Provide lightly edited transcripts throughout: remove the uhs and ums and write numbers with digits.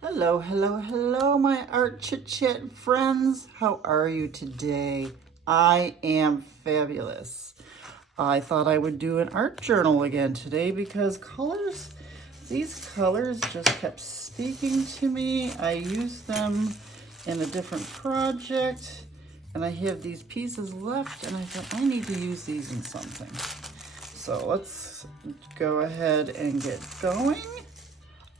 Hello, hello, hello, my art chit chat friends. How are you today? I am fabulous. I thought I would do an art journal again today because these colors just kept speaking to me. I used them in a different project and I have these pieces left and I thought I need to use these in something. So let's go ahead and get going.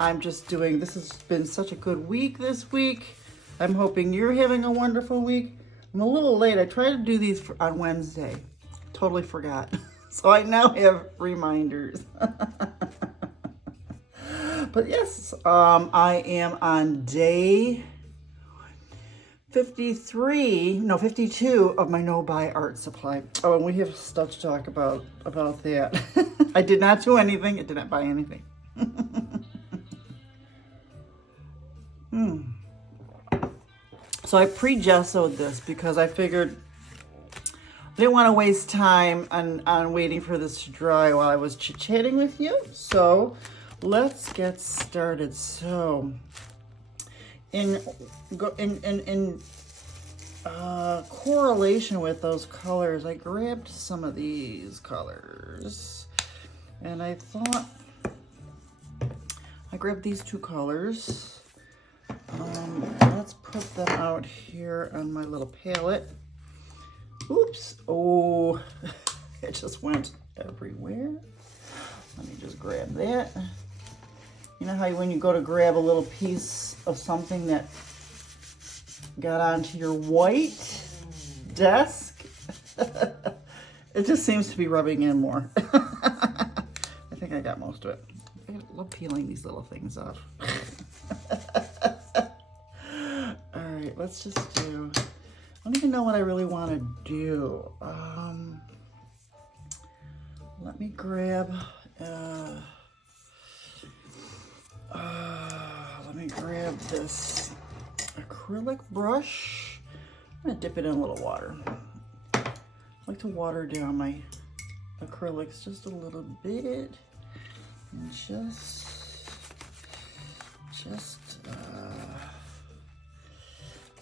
I'm just doing, this has been such a good week this week. I'm hoping you're having a wonderful week. I'm a little late. I tried to do these on Wednesday. Totally forgot. So I now have reminders. But yes, I am on day 52 of my no-buy art supply. Oh, and we have stuff to talk about that. I did not do anything. I did not buy anything. So I pre-gessoed this because I figured I didn't want to waste time on waiting for this to dry while I was chit-chatting with you. So let's get started. So in correlation with those colors, I grabbed some of these colors and I thought I grabbed these two colors. Let's put them out here on my little palette. Oops. Oh, it just went everywhere. Let me just grab that. You know how when you go to grab a little piece of something that got onto your white desk? It just seems to be rubbing in more. I think I got most of it. I love peeling these little things off. Let's just do, I don't even know what I really want to do. Let me grab, this acrylic brush. I'm gonna dip it in a little water. I like to water down my acrylics just a little bit and just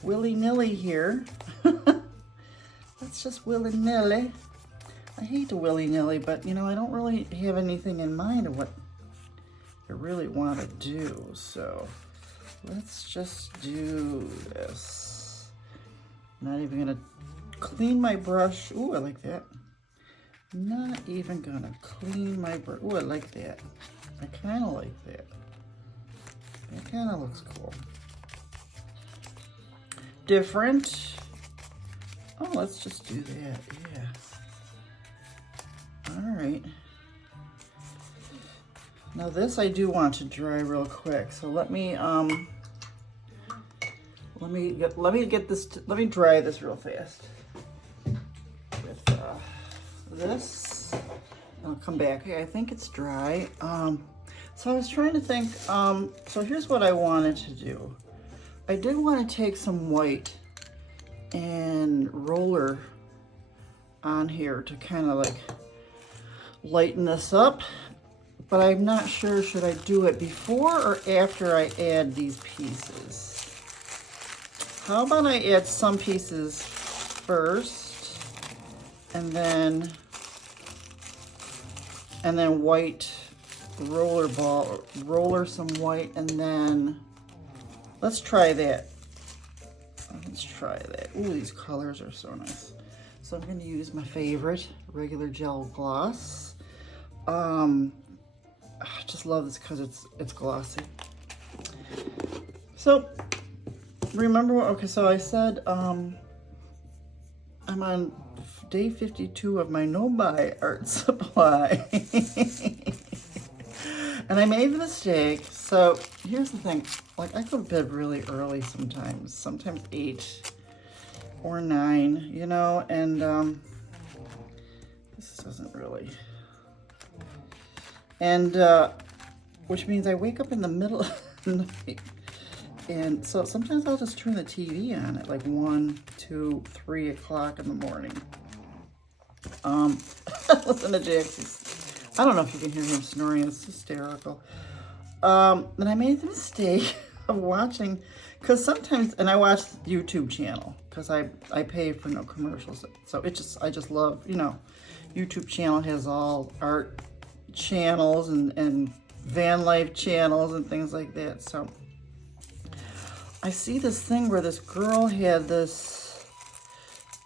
willy-nilly here. That's just willy-nilly. I hate to willy-nilly, but you know, I don't really have anything in mind of what I really want to do. So let's just do this. I'm not even gonna clean my brush. Ooh, I like that. Not even gonna clean my brush. Ooh, I like that. I kind of like that. It kind of looks cool. Different. Oh, let's just do that. Yeah. All right. Now this I do want to dry real quick. So let me dry this real fast with this. I'll come back. Okay, I think it's dry. So I was trying to think. So here's what I wanted to do. I did want to take some white and roller on here to kind of like lighten this up, but I'm not sure, should I do it before or after I add these pieces? How about I add some pieces first and then white roller some white, and then let's try that. Let's try that. Ooh, these colors are so nice. So I'm going to use my favorite regular gel gloss. I just love this because it's glossy. So remember, okay, so I said I'm on day 52 of my no-buy art supply. And I made the mistake. So here's the thing. Like, I go to bed really early sometimes 8 or 9, you know, and this doesn't really. And which means I wake up in the middle of the night. And so sometimes I'll just turn the TV on at like 1, 2, 3 o'clock in the morning. Listen to Jaxie's. I don't know if you can hear him snoring. It's hysterical. And I made the mistake love watching, because sometimes, and I watch the YouTube channel, because I pay for no commercials. So I just love, you know, YouTube channel has all art channels and van life channels and things like that. So I see this thing where this girl had this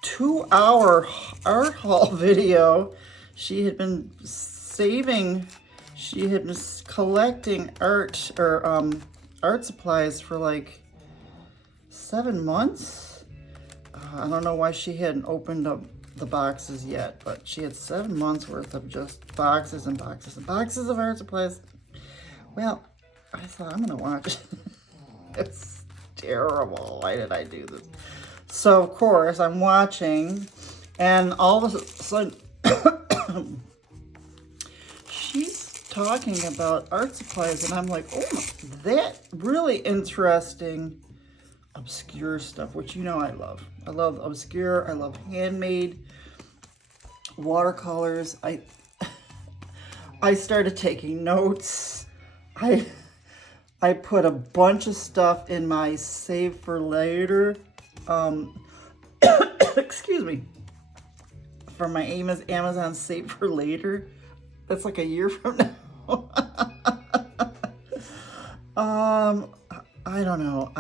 2-hour art haul video. She had been collecting art or art supplies for like 7 months. I don't know why she hadn't opened up the boxes yet, but she had 7 months worth of just boxes and boxes and boxes of art supplies. Well, I thought, I'm gonna watch. It's terrible. Why did I do this? So of course I'm watching, and all of a sudden she's talking about art supplies, and I'm like, oh, that really interesting obscure stuff, which you know I love. I love obscure. I love handmade watercolors. I started taking notes. I put a bunch of stuff in my save for later, excuse me, for my Amazon save for later. That's like a year from now. I don't know.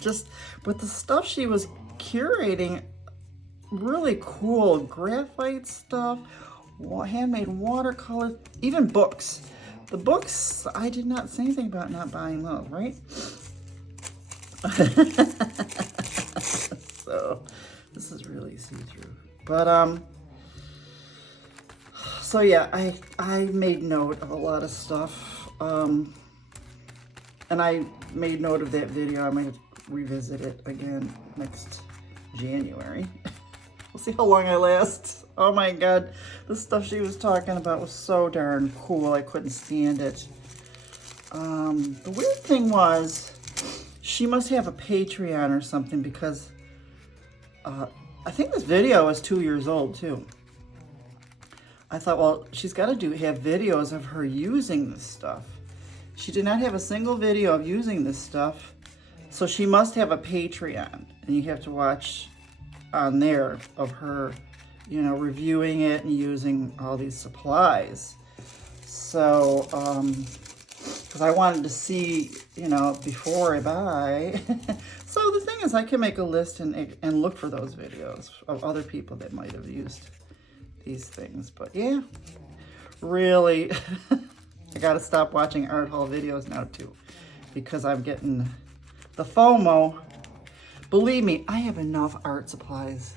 Just, but the stuff she was curating, really cool graphite stuff, handmade watercolors, even books. The books, I did not say anything about not buying those, right? So this is really see-through. But so yeah, I made note of a lot of stuff. And I made note of that video. I might revisit it again next January. We'll see how long I last. Oh my God, the stuff she was talking about was so darn cool. I couldn't stand it. The weird thing was, she must have a Patreon or something, because I think this video is 2 years old too. I thought, well, she's got to have videos of her using this stuff. She did not have a single video of using this stuff, so she must have a Patreon, and you have to watch on there of her, you know, reviewing it and using all these supplies. So, because I wanted to see, you know, before I buy. So the thing is, I can make a list and look for those videos of other people that might have used these things. But yeah, really, I got to stop watching art haul videos now too, because I'm getting the FOMO. Believe me, I have enough art supplies.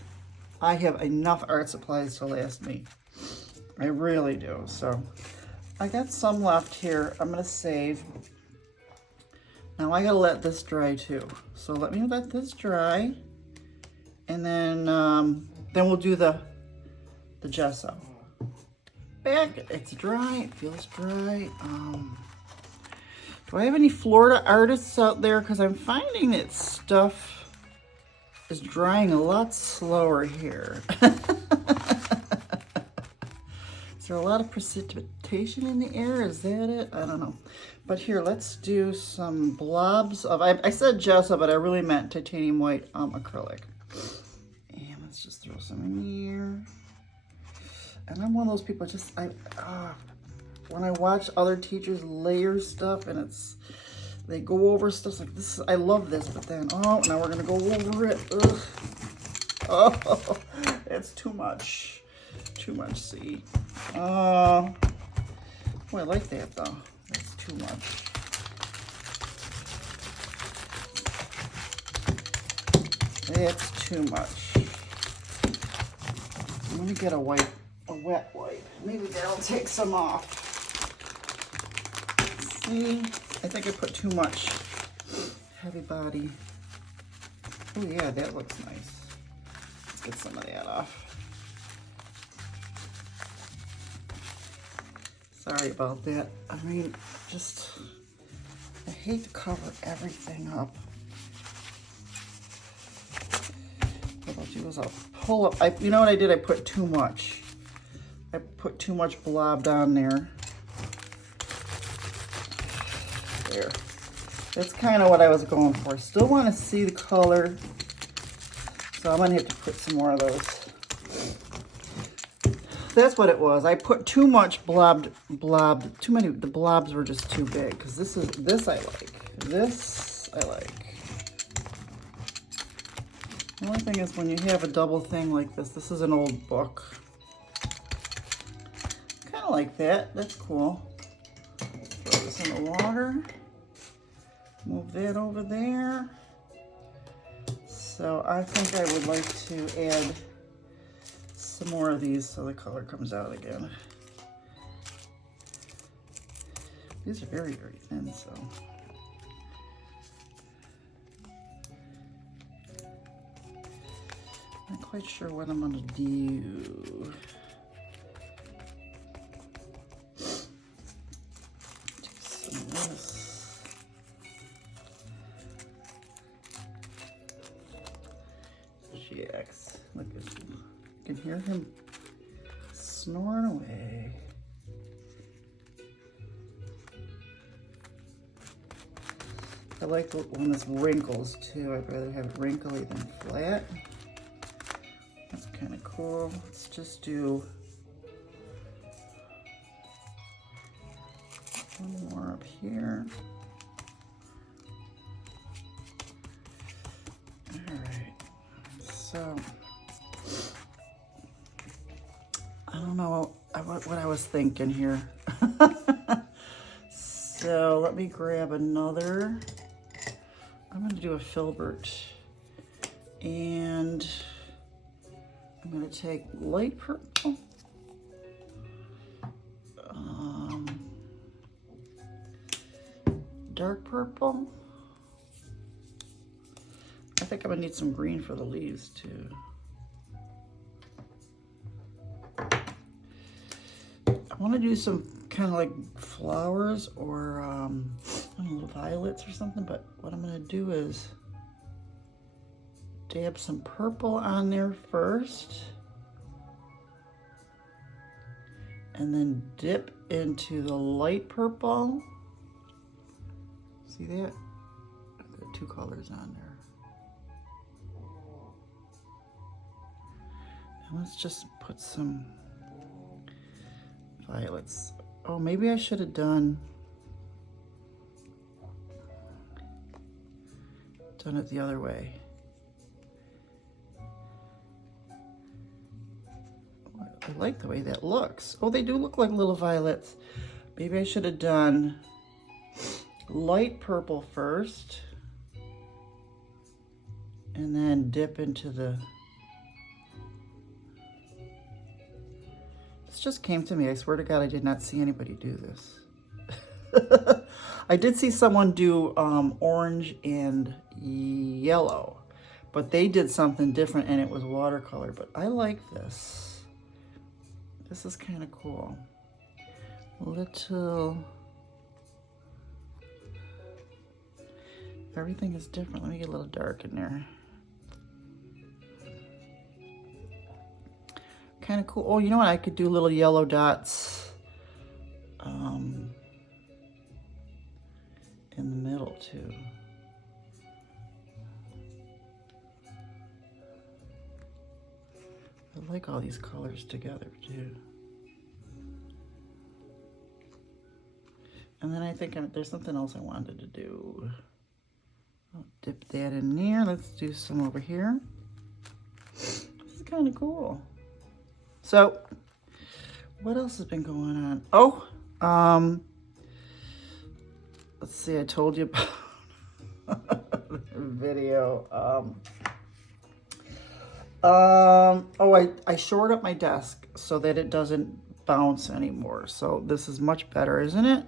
I have enough art supplies to last me. I really do. So I got some left here. I'm going to save. Now I got to let this dry too. So let me let this dry. And then we'll do the gesso. Back, it's dry. It feels dry. Do I have any Florida artists out there? Because I'm finding that stuff is drying a lot slower here. Is there a lot of precipitation in the air? Is that it? I don't know. But here, let's do some blobs of, I said gesso, but I really meant titanium white acrylic. And let's just throw some in here. And I'm one of those people, just, when I watch other teachers layer stuff and they go over stuff like this, I love this, but then, oh, now we're gonna go over it. Ugh. Oh, that's too much. Too much, see? Oh, I like that though. That's too much. That's too much. I'm gonna get a wet wipe. Maybe that'll take some off. See? I think I put too much heavy body. Oh yeah, that looks nice. Let's get some of that off. Sorry about that. I mean, just, I hate to cover everything up. What I'll do is I'll pull up. You know what I did? I put too much. I put too much blob down there. There. That's kind of what I was going for. Still want to see the color. So I'm going to have to put some more of those. That's what it was. I put too much too many, the blobs were just too big. Because this I like. This I like. The only thing is when you have a double thing like this is an old book. Kind of like that. That's cool. Throw this in the water. Move that over there. So I think I would like to add some more of these so the color comes out again. These are very, very thin, so. I'm not quite sure what I'm gonna do. Do some of this. Jax, look at you. You can hear him snoring away. I like when this wrinkles too. I'd rather have it wrinkly than flat. That's kind of cool. Let's just do one more up here. All right. So I don't know what I was thinking here. So let me grab another. I'm going to do a filbert, and I'm going to take light purple, dark purple. I think I'm going to need some green for the leaves too. I want to do some kind of like flowers or I don't know, violets or something, but what I'm going to do is dab some purple on there first and then dip into the light purple. See that? I've got two colors on there. And let's just put some violets. Oh, maybe I should have done it the other way. I like the way that looks. Oh, they do look like little violets. Maybe I should have done light purple first and then dip into the... This just came to me. I swear to God, I did not see anybody do this. I did see someone do orange and yellow, but they did something different and it was watercolor. But I like this. This is kind of cool. Everything is different. Let me get a little dark in there. Kind of cool. Oh, you know what? I could do little yellow dots in the middle too. I like all these colors together too. And then I think there's something else I wanted to do. I'll dip that in there. Let's do some over here. This is kind of cool. So, what else has been going on? Oh, let's see, I told you about the video. Oh, I shored up my desk so that it doesn't bounce anymore. So this is much better, isn't it?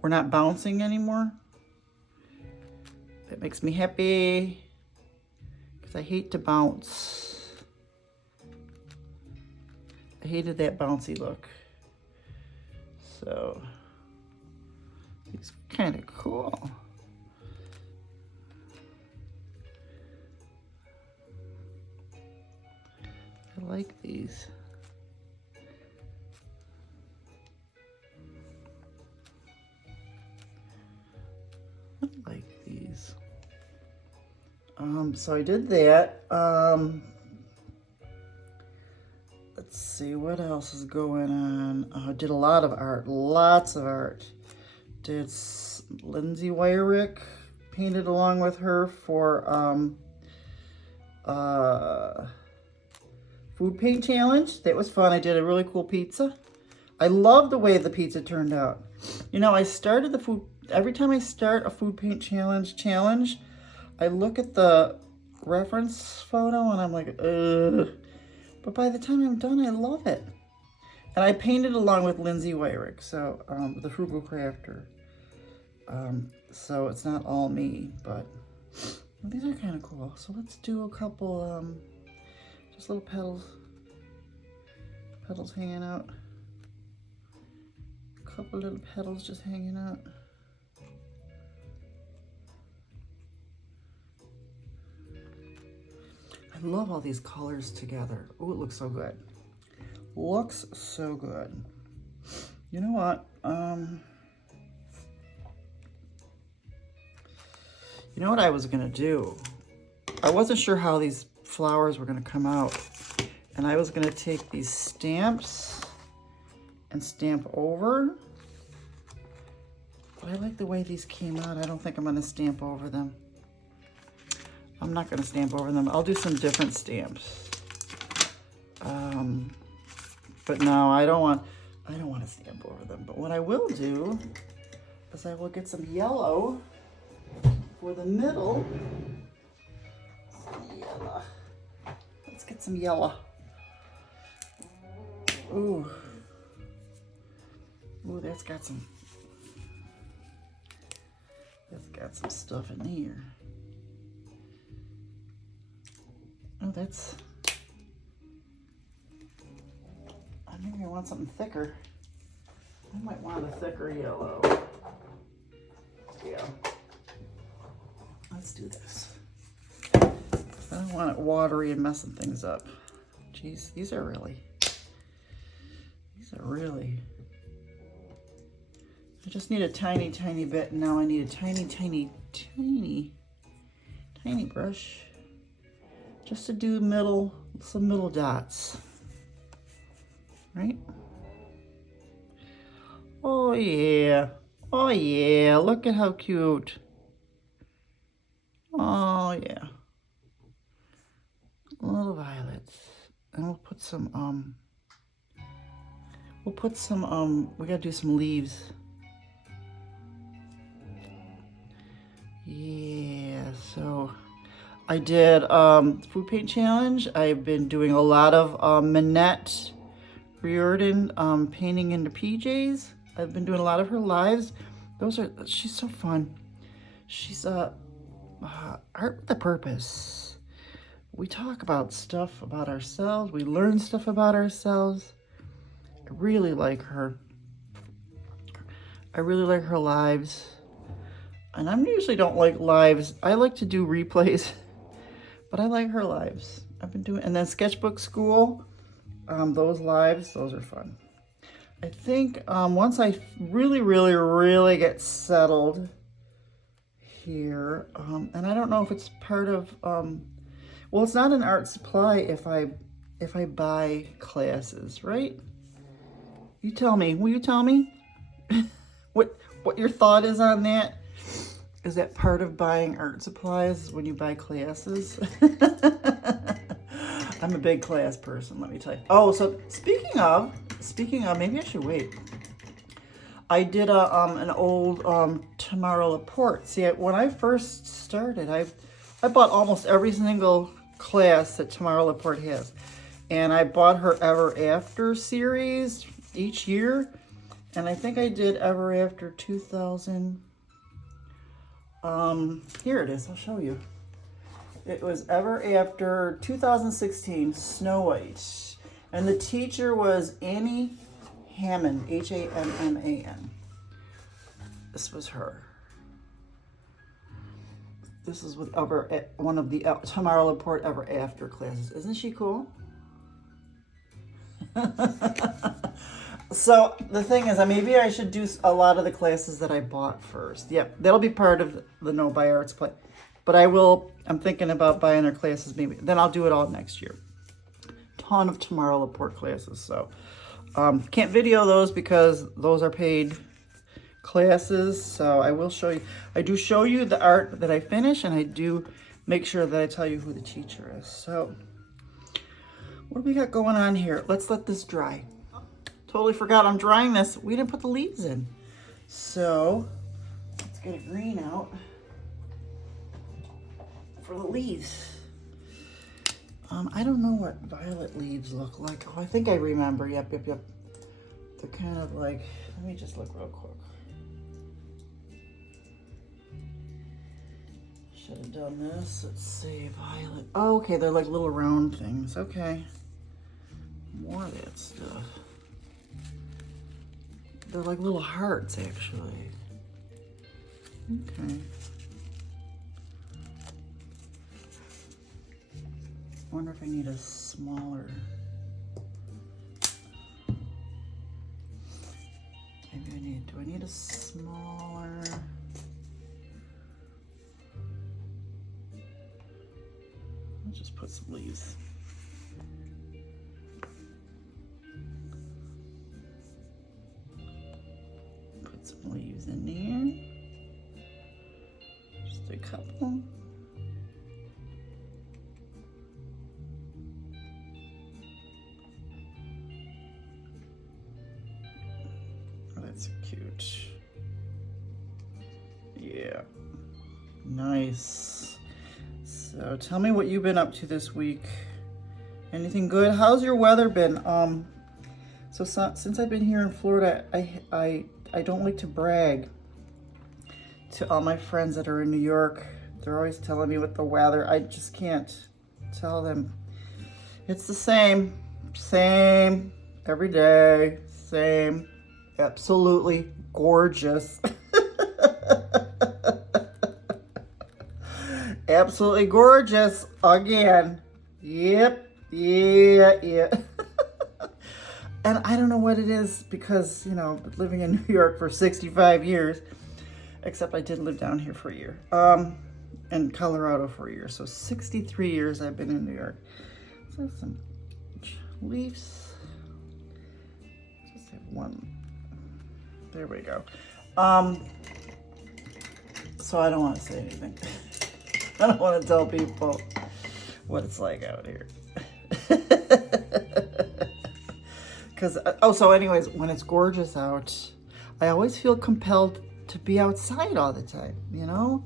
We're not bouncing anymore. That makes me happy because I hate to bounce. I hated that bouncy look. So it's kind of cool. I like these. like these. So I did that. Let's see what else is going on. I did a lot of art, lots of art. Did Lindsay Wyrick, painted along with her for food paint challenge. That was fun. I did a really cool pizza. I love the way the pizza turned out. You know, I started the food, every time I start a food paint challenge, I look at the reference photo and I'm like, ugh. But by the time I'm done, I love it. And I painted along with Lindsay Wyrick, so the Frugal Crafter. So it's not all me, but well, these are kind of cool. So let's do a couple, just little petals hanging out. A couple little petals just hanging out. I love all these colors together. Oh, it looks so good. Looks so good. You know what? You know what I was gonna do? I wasn't sure how these flowers were gonna come out. And I was gonna take these stamps and stamp over. But I like the way these came out. I don't think I'm gonna stamp over them. I'm not gonna stamp over them. I'll do some different stamps. But no, I don't want to stamp over them. But what I will do is I will get some yellow for the middle. Yellow. Let's get some yellow. Ooh. Ooh, that's got some stuff in here. Oh, that's, maybe I want something thicker. I might want a thicker yellow. Yeah. Let's do this. I don't want it watery and messing things up. Jeez, these are really, I just need a tiny, tiny bit. And now I need a tiny, tiny, tiny, tiny brush just to do some middle dots, right? Oh yeah, oh yeah, look at how cute. Oh yeah, little violets. And we'll put some, we gotta do some leaves. Yeah, so I did food paint challenge. I've been doing a lot of Minette Riordan painting into PJs. I've been doing a lot of her lives. She's so fun. She's art with a purpose. We talk about stuff about ourselves. We learn stuff about ourselves. I really like her. I really like her lives. And I usually don't like lives. I like to do replays, but I like her lives. I've been doing, and then sketchbook school, those lives, those are fun. I think once I really get settled here, and I don't know if it's part of, well, it's not an art supply if I buy classes, right? You tell me. Will you tell me what your thought is on that? Is that part of buying art supplies when you buy classes? I'm a big class person, let me tell you. Oh, so speaking of, maybe I should wait. I did an old Tamara Laporte. See, when I first started, I bought almost every single class that Tamara Laporte has. And I bought her Ever After series each year. And I think I did Ever After 2000. Here it is, I'll show you. It was Ever After 2016, Snow White. And the teacher was Annie Hammond, Hamman. This was her. This is with one of the Tamara Laporte Ever After classes. Isn't she cool? So the thing is, maybe I should do a lot of the classes that I bought first. Yep, that'll be part of the No Buy Arts play. But I'm thinking about buying their classes maybe. Then I'll do it all next year. Ton of Tomorrow Laporte classes. So can't video those because those are paid classes. So I will show you. I do show you the art that I finish, and I do make sure that I tell you who the teacher is. So what do we got going on here? Let's let this dry. Totally forgot I'm drying this. We didn't put the leaves in. So let's get a green out for the leaves. I don't know what violet leaves look like. Oh, I think I remember. Yep. They're kind of like, let me just look real quick. Should have done this. Let's see, violet. Oh, okay, they're like little round things. Okay. More of that stuff. They're like little hearts, actually. Okay. I wonder if I need a smaller. Maybe do I need a smaller? I'll just put some leaves. Put some leaves in there. Just a couple. That's cute. Yeah. Nice. So tell me what you've been up to this week. Anything good? How's your weather been? So since I've been here in Florida, I don't like to brag to all my friends that are in New York. They're always telling me what the weather. I just can't tell them. It's the same every day, same. Absolutely gorgeous. Absolutely gorgeous again. Yep. Yeah. And I don't know what it is because, you know, living in New York for 65 years, except I did live down here for a year, and Colorado for a year. So 63 years I've been in New York. So some leaves. Just have one. There we go. So I don't want to say anything. I don't want to tell people what it's like out here. So anyways, when it's gorgeous out, I always feel compelled to be outside all the time, you know?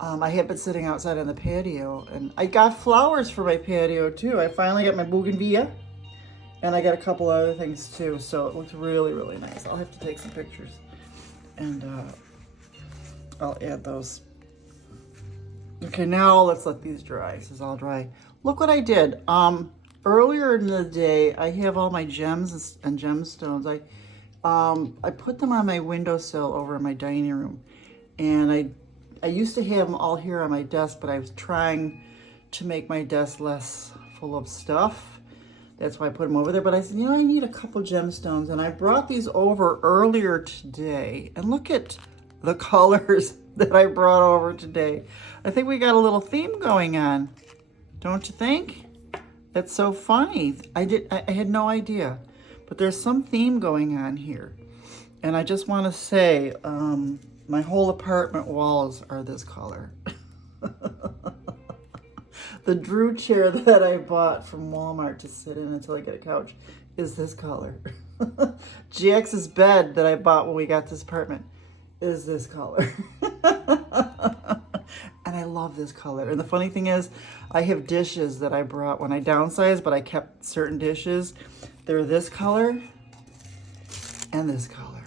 I have been sitting outside on the patio, and I got flowers for my patio too. I finally got my bougainvillea, and I got a couple other things too, so it looks really, really nice. I'll have to take some pictures, and I'll add those. Okay, now let's let these dry. This is all dry. Look what I did. Earlier in the day, I have all my gems and gemstones. I put them on my windowsill over in my dining room, and I used to have them all here on my desk, but I was trying to make my desk less full of stuff. That's why I put them over there. But I said, you know, I need a couple gemstones, and I brought these over earlier today. And look at the colors that I brought over today. I think we got a little theme going on, don't you think? That's so funny. I had no idea, but there's some theme going on here. And I just want to say, my whole apartment walls are this color. The Drew chair that I bought from Walmart to sit in until I get a couch is this color. Jax's bed that I bought when we got this apartment is this color. And I love this color. And the funny thing is, I have dishes that I brought when I downsized, but I kept certain dishes. They're this color and this color.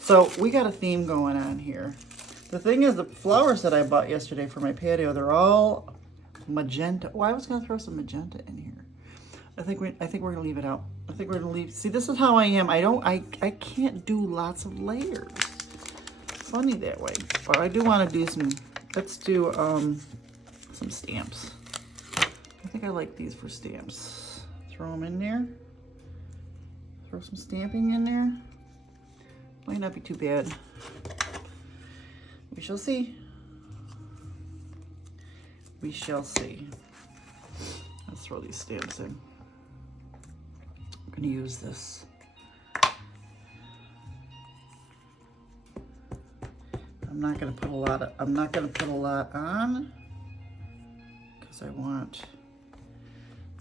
So we got a theme going on here. The thing is, the flowers that I bought yesterday for my patio, they're all magenta. Oh, I was gonna throw some magenta in here. I think we're gonna leave it out. I think we're gonna leave. See, this is how I am. I can't do lots of layers. Funny that way. But I do want to do some. Let's do some stamps. I think I like these for stamps. Throw them in there. Throw some stamping in there. Might not be too bad. We shall see. We shall see. Let's throw these stamps in. I'm gonna use this. I'm not gonna put a lot on because I want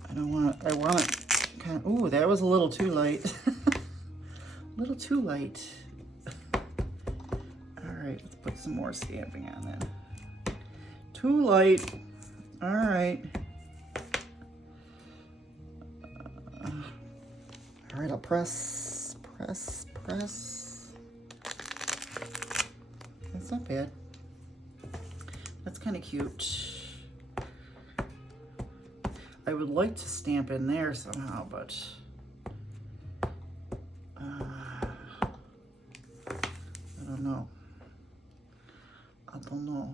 it kind of, ooh, that was a little too light. A little too light. All right, let's put some more stamping on that. Too light. All right. All right, I'll press. That's not bad. That's kind of cute. I would like to stamp in there somehow, but I don't know. I don't know.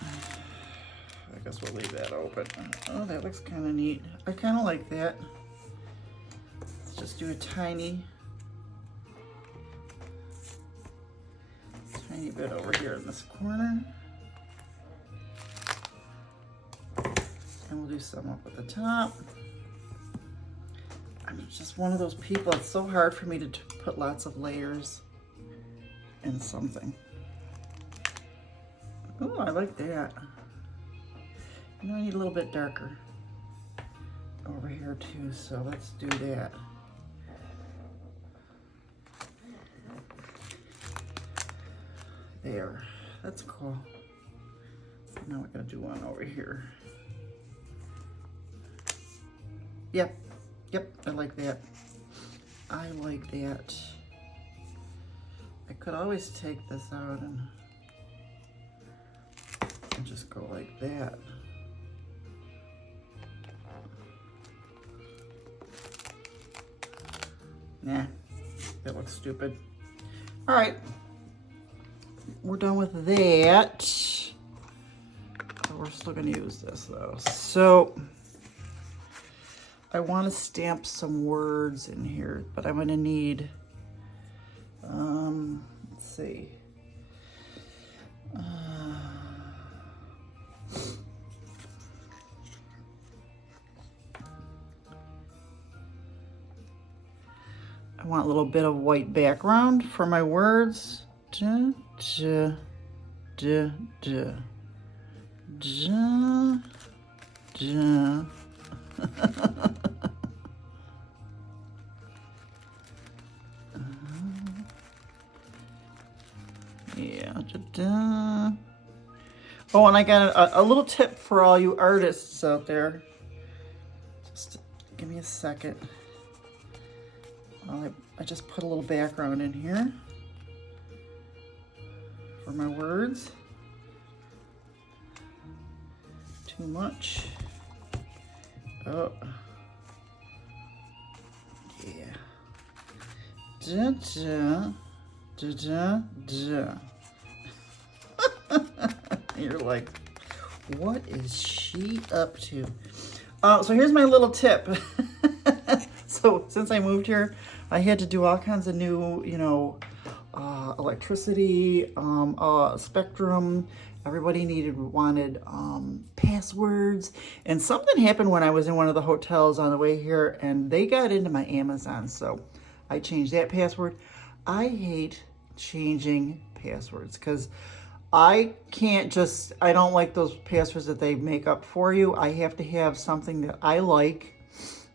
I guess we'll leave that open. Oh, that looks kind of neat. I kind of like that. Let's just do a tiny bit over here in this corner. And we'll do some up at the top. I'm just one of those people, it's so hard for me to put lots of layers in something. Oh, I like that. You know, I need a little bit darker over here too, so let's do that. There, that's cool. Now we're gonna do one over here. Yep, I like that. I like that. I could always take this out and just go like that. Nah, that looks stupid. All right, we're done with that. We're still gonna use this though. So I want to stamp some words in here, but I'm gonna need, let's see. I want a little bit of white background for my words. Da, da, da, da. Da, da. Yeah. Da, da. Oh, and I got a little tip for all you artists out there. Just give me a second. I just put a little background in here for my words. Too much. Oh. Yeah. Da, da, da, da, da. You're like, what is she up to? So here's my little tip. So since I moved here, I had to do all kinds of new, you know, electricity, spectrum. Everybody wanted passwords. And something happened when I was in one of the hotels on the way here, and they got into my Amazon. So I changed that password. I hate changing passwords because I don't like those passwords that they make up for you. I have to have something that I like.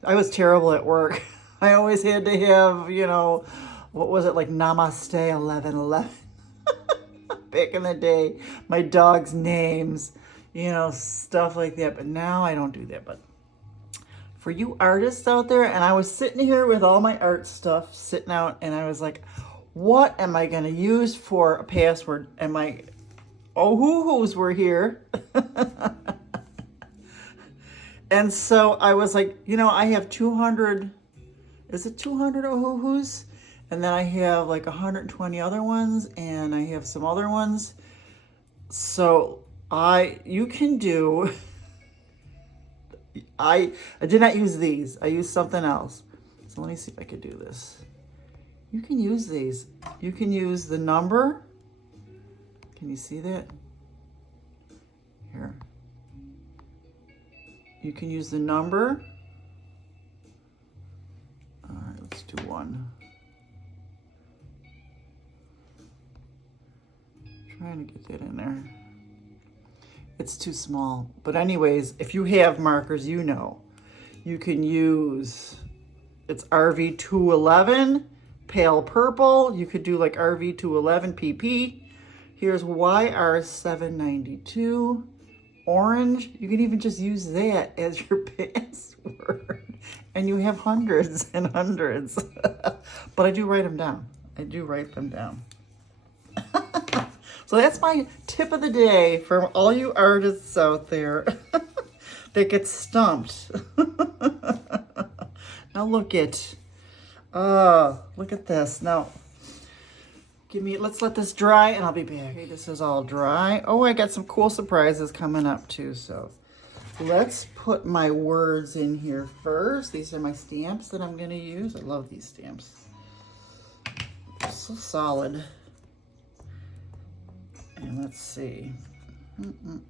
I was terrible at work. I always had to have, you know, what was it, like Namaste 1111 back in the day. My dog's names, you know, stuff like that. But now I don't do that. But for you artists out there, and I was sitting here with all my art stuff sitting out, and I was like, what am I going to use for a password? And my Ohuhus were here. And so I was like, you know, I have 200, is it 200 Ohuhus? And then I have like 120 other ones, and I have some other ones. So you can do I did not use these. I used something else. So let me see if I could do this. You can use these. You can use the number. Can you see that? Here. You can use the number. All right, let's do one. Trying to get that in there. It's too small. But anyways, if you have markers, you know. You can use, it's RV211, pale purple. You could do like RV211 PP. Here's YR792, orange. You can even just use that as your password. And you have hundreds and hundreds. But I do write them down. I do write them down. So that's my tip of the day for all you artists out there that get stumped. Now look at this. Now, let's let this dry and I'll be back. Okay, this is all dry. Oh, I got some cool surprises coming up too. So let's put my words in here first. These are my stamps that I'm gonna use. I love these stamps. They're so solid. And let's see. Oh.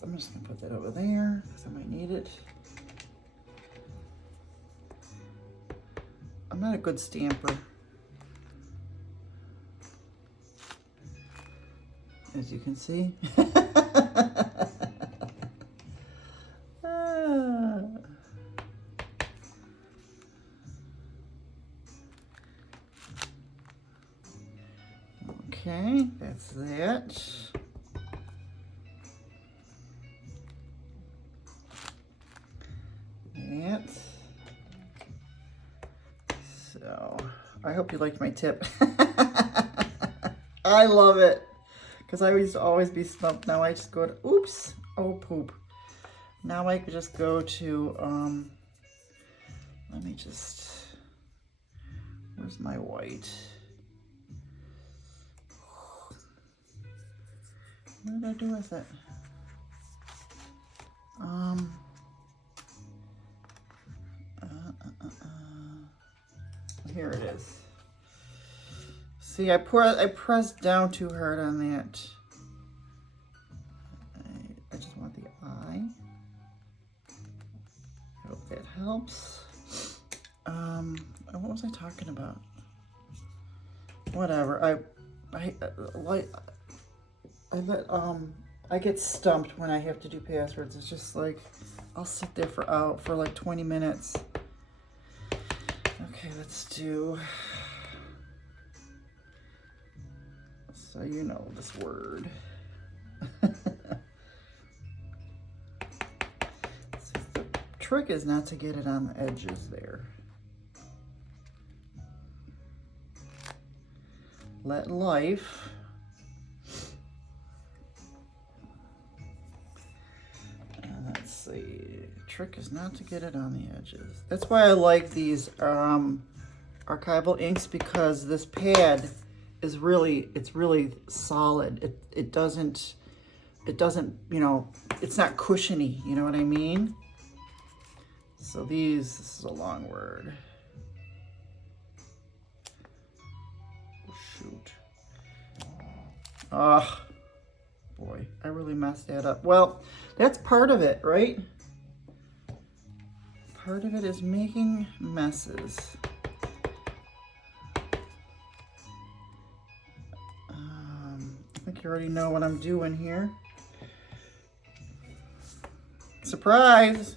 I'm just gonna put that over there because I might need it. I'm not a good stamper, as you can see. Okay, that's that. So, I hope you liked my tip. I love it. Because I used to always be stumped. Now I just go to, oops, oh poop. Now I could just go to, let me just, where's my white? What did I do with it? Here it is. See, I pressed down too hard on that. I just want the eye. I hope that helps. What was I talking about? Whatever. I get stumped when I have to do passwords. It's just like I'll sit there for like 20 minutes. Okay, let's do. So you know this word. The trick is not to get it on the edges there. Let life. Let's see. The trick is not to get it on the edges. That's why I like these archival inks, because this pad is really, it's really solid. It doesn't, you know, it's not cushiony, you know what I mean? So this is a long word. Oh, shoot. Oh, boy, I really messed that up. Well, that's part of it, right? Part of it is making messes. I think you already know what I'm doing here. Surprise!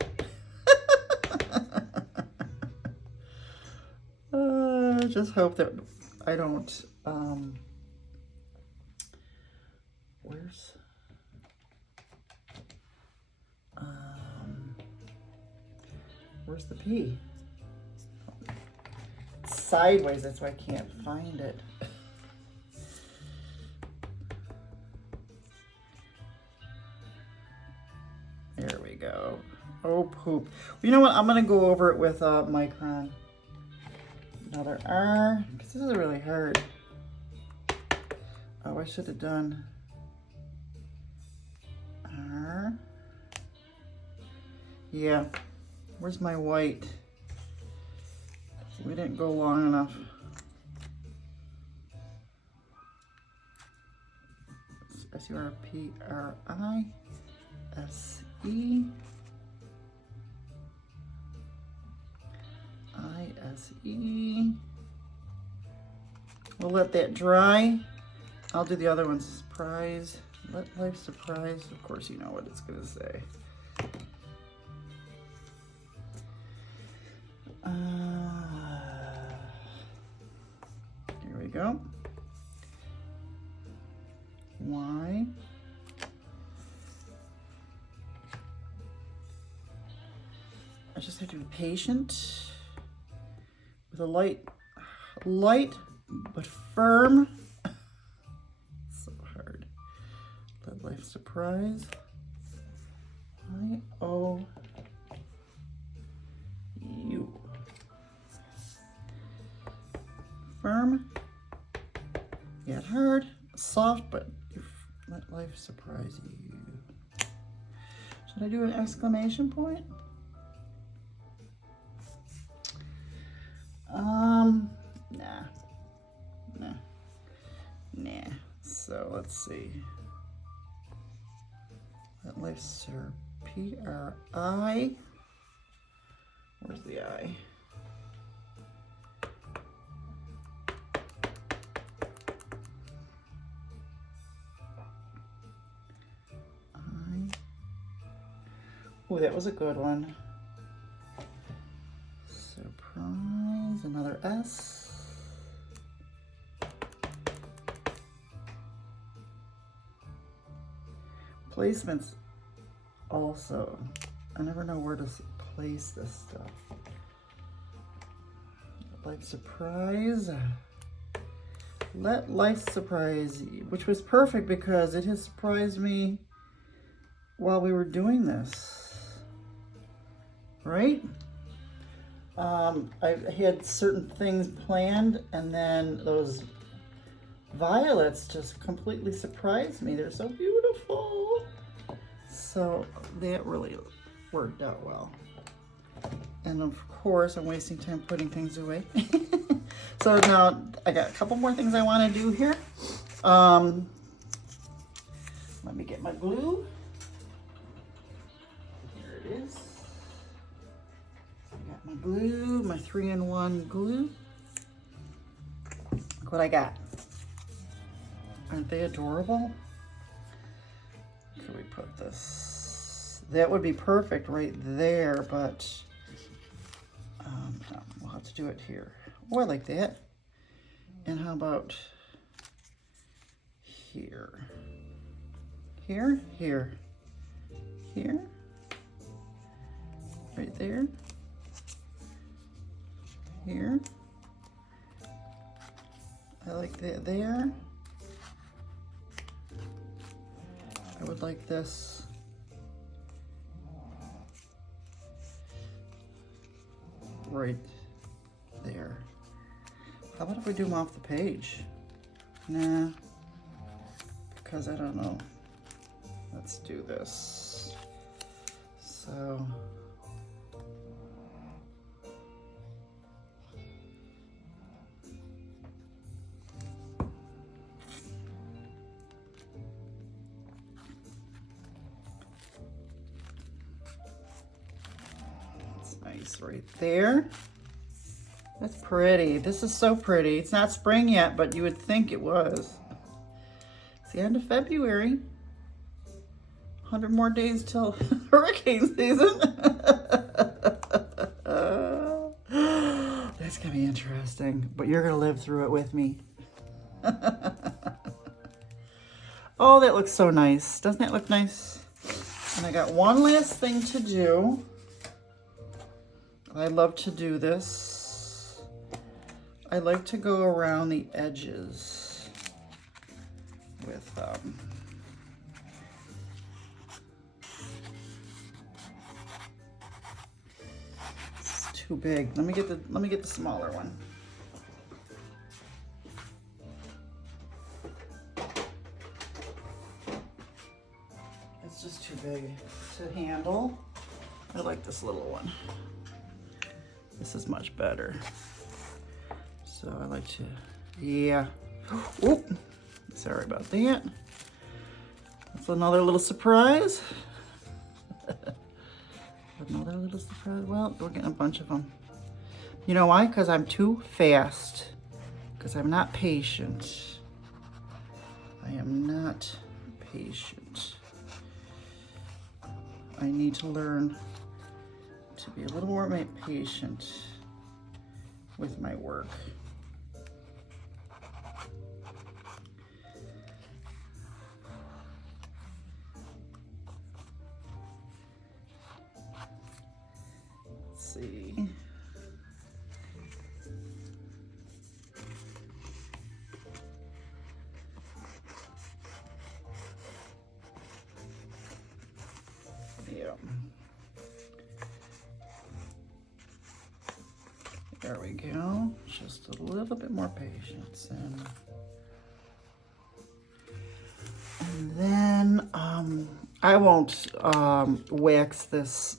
Just hope that I don't, where's the P? It's sideways, that's why I can't find it. There we go. Oh, poop. You know what? I'm going to go over it with Micron. Another R, because this is really hard. Oh, I should have done R. Yeah, where's my white? We didn't go long enough. S-U-R-P-R-I-S-E. I-S-E. We'll let that dry. I'll do the other one. Surprise. Let life surprise. Of course you know what it's going to say. Here we go. Y. I just have to be patient with a light but firm. So hard. Let life surprise. I-O-U. Firm, yet hard, soft, but let life surprise you. Should I do an exclamation point? Nah. So let's see. Let life surprise. P-R-I. Where's the I? Oh, that was a good one. Surprise, another S. Placements also. I never know where to place this stuff. Life surprise. Let life surprise you, which was perfect because it has surprised me while we were doing this. Right? I had certain things planned, and then those violets just completely surprised me. They're so beautiful. So that really worked out well. And of course, I'm wasting time putting things away. So now I got a couple more things I want to do here. Let me get my glue. Here it is. I got my glue, my 3-in-1 glue. Look what I got. Aren't they adorable? Could we put this? That would be perfect right there, but we'll have to do it here. Oh, I like that. And how about here? Here, here, here, right there, here. I like that there. I would like this right there. How about if we do them off the page? Nah, because I don't know. Let's do this. So that's nice right there. That's pretty. This is so pretty. It's not spring yet, but you would think it was. It's the end of February. 100 more days till hurricane season. That's gonna be interesting, but you're gonna live through it with me. Oh, that looks so nice. Doesn't that look nice? And I got one last thing to do. I love to do this. I like to go around the edges with it's too big. Let me get the smaller one. toy to handle. I like this little one. This is much better. So I like to, yeah. Oop, sorry about that. That's another little surprise. Another little surprise. Well, we're getting a bunch of them. You know why? Because I'm too fast. Because I'm not patient. I am not patient. I need to learn to be a little more patient with my work. Let's see. Yeah. There we go. Just a little bit more patience. And then I won't wax this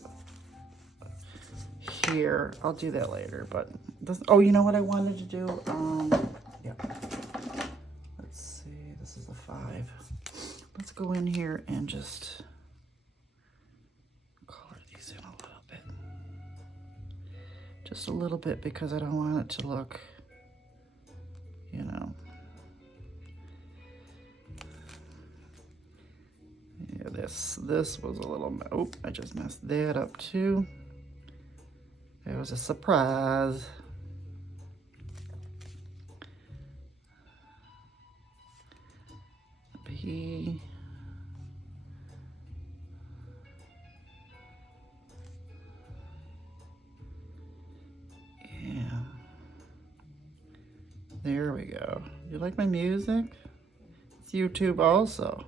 here. I'll do that later, but this, oh, you know what I wanted to do? Yeah. Let's see, this is a 5. Let's go in here and just color these in a little bit. Just a little bit, because I don't want it to look, you know. Yeah, this was a little, oh, I just messed that up too. It was a surprise. B. Yeah. There we go. You like my music? It's YouTube also.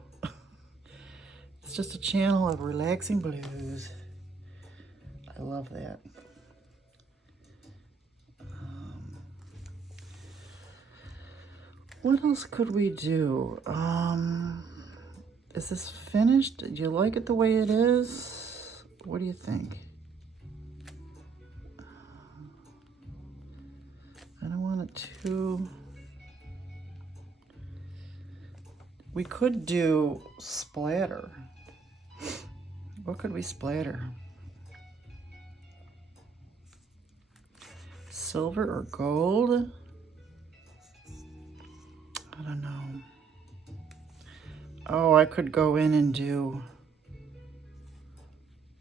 It's just a channel of relaxing blues. I love that. What else could we do? Is this finished? Do you like it the way it is? What do you think? I don't want it too... We could do splatter. What could we splatter? Silver or gold? I don't know. Oh, I could go in and do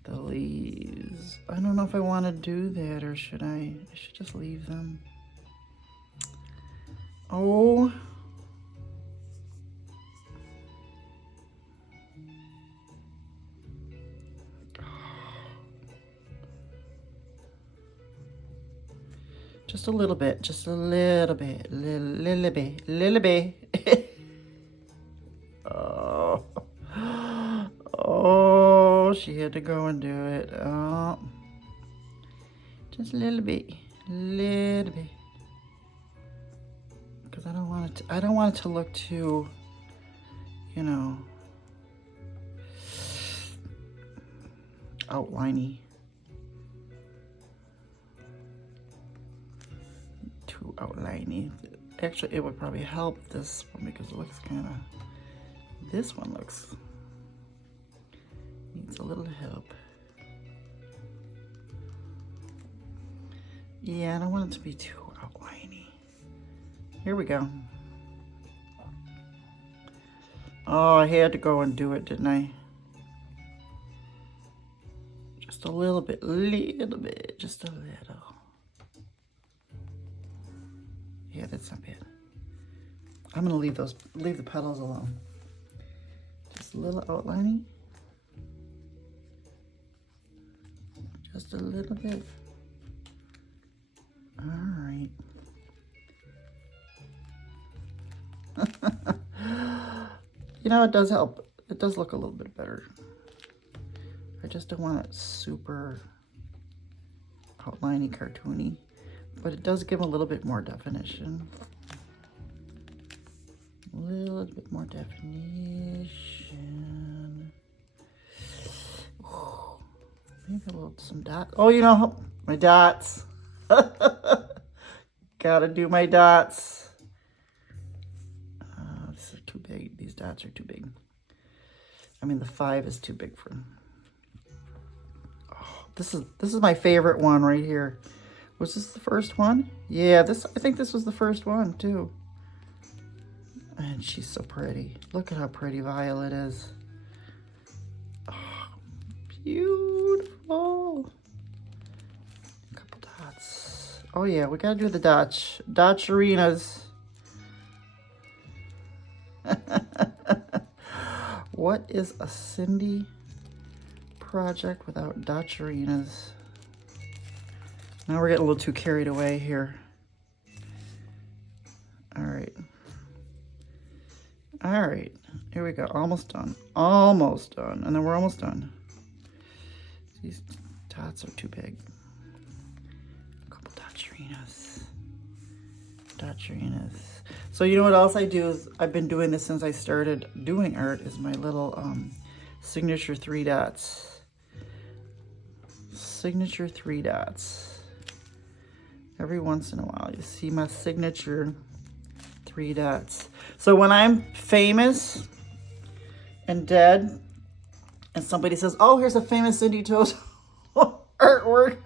the leaves. I don't know if I want to do that, or should I? I should just leave them. Oh. Just a little bit, just a little bit, little bit. Oh, oh, she had to go and do it. Oh, just a little bit, because I don't want it. I don't want it to look too, you know, outliney. Outliney. Actually, it would probably help this one because it looks kind of, this one looks, needs a little help. Yeah, I don't want it to be too outliney. Here we go. Oh, I had to go and do it, didn't I? Just a little bit, just a little. Yeah, that's not bad. I'm gonna leave the petals alone. Just a little outlining. Just a little bit. All right. You know, it does help. It does look a little bit better. I just don't want it super outliney, cartoony. But it does give a little bit more definition. A little bit more definition. Maybe a little, some dots. Oh, you know, my dots. Gotta do my dots. This is too big. These dots are too big. I mean, the 5 is too big for them. Oh, this is my favorite one right here. Was this the first one? Yeah, I think this was the first one too. And she's so pretty. Look at how pretty Violet is. Oh, beautiful. A couple dots. Oh yeah, we gotta do the Dotcherinas. What is a Cindy project without Dotcherinas? Now we're getting a little too carried away here. All right. All right, here we go. Almost done. Almost done. And then we're almost done. These dots are too big. A couple Dotcherinas. Dotcherinas. So you know what else I do is, I've been doing this since I started doing art, is my little signature 3 dots. Signature 3 dots. Every once in a while, you see my signature 3 dots. So when I'm famous and dead, and somebody says, "Oh, here's a famous Cindy Toes artwork,"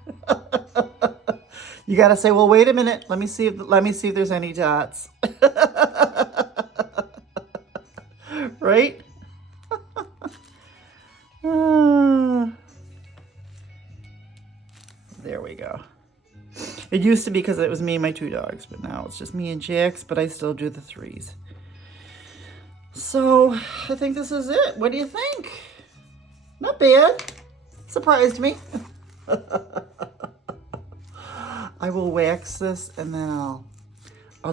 you gotta say, "Well, wait a minute. Let me see if there's any dots." Right? There we go. It used to be because it was me and my 2 dogs, but now it's just me and Jax, but I still do the 3s. So I think this is it. What do you think? Not bad. Surprised me. I will wax this and then I'll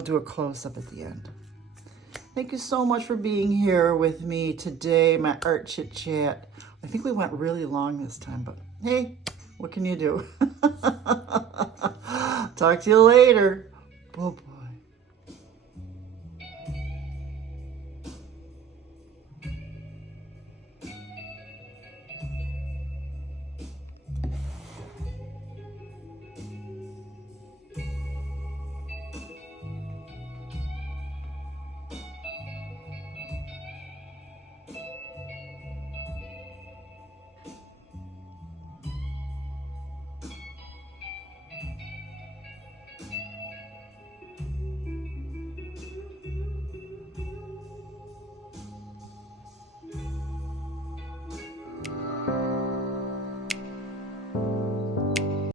do a close-up at the end. Thank you so much for being here with me today, my art chit chat. I think we went really long this time, but hey, what can you do? Talk to you later. Bye-bye.